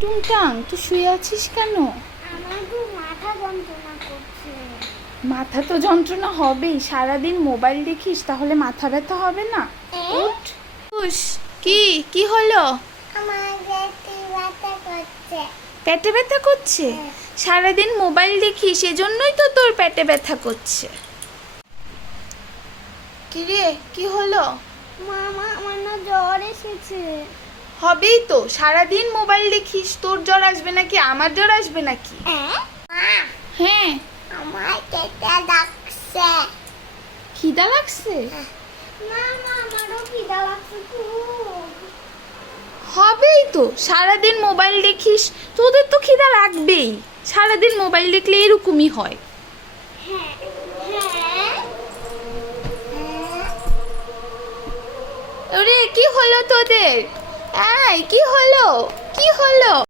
টুংটাং তুই শুয়ে আছিস কেন? আমার মাথা যন্ত্রণা করছে। মাথা তো যন্ত্রণা হবেই সারাদিন মোবাইল দেখিস তাহলে মাথা ব্যথা হবে না। উঠ। উস, কি কি হলো? আমার পেটে ব্যথা করছে। পেটে ব্যথা করছে? সারাদিন মোবাইল দেখিস সেজন্যই তো তোর পেটে ব্যথা করছে। কি রে কি হলো? মামা আমার না জ্বর এসেছে। হবেই তো সারাদিন মোবাইল দেখিস তোর জ্বর আসবে নাকি আমার জ্বর আসবে নাকি? হ্যাঁ? হ্যাঁ। আমার পেটে ডাকছে খিদা লাগছে? আমারও খিদা লাগছে হবেই তো সারাদিন মোবাইল দেখিস তোদের তো খিদা লাগবেই। সারাদিন মোবাইল দেখলে এরকমই হ্যাঁ হ্যাঁ হ্যাঁ। ওরে কি হলো তোদের? এই কি হলো? কি হলো?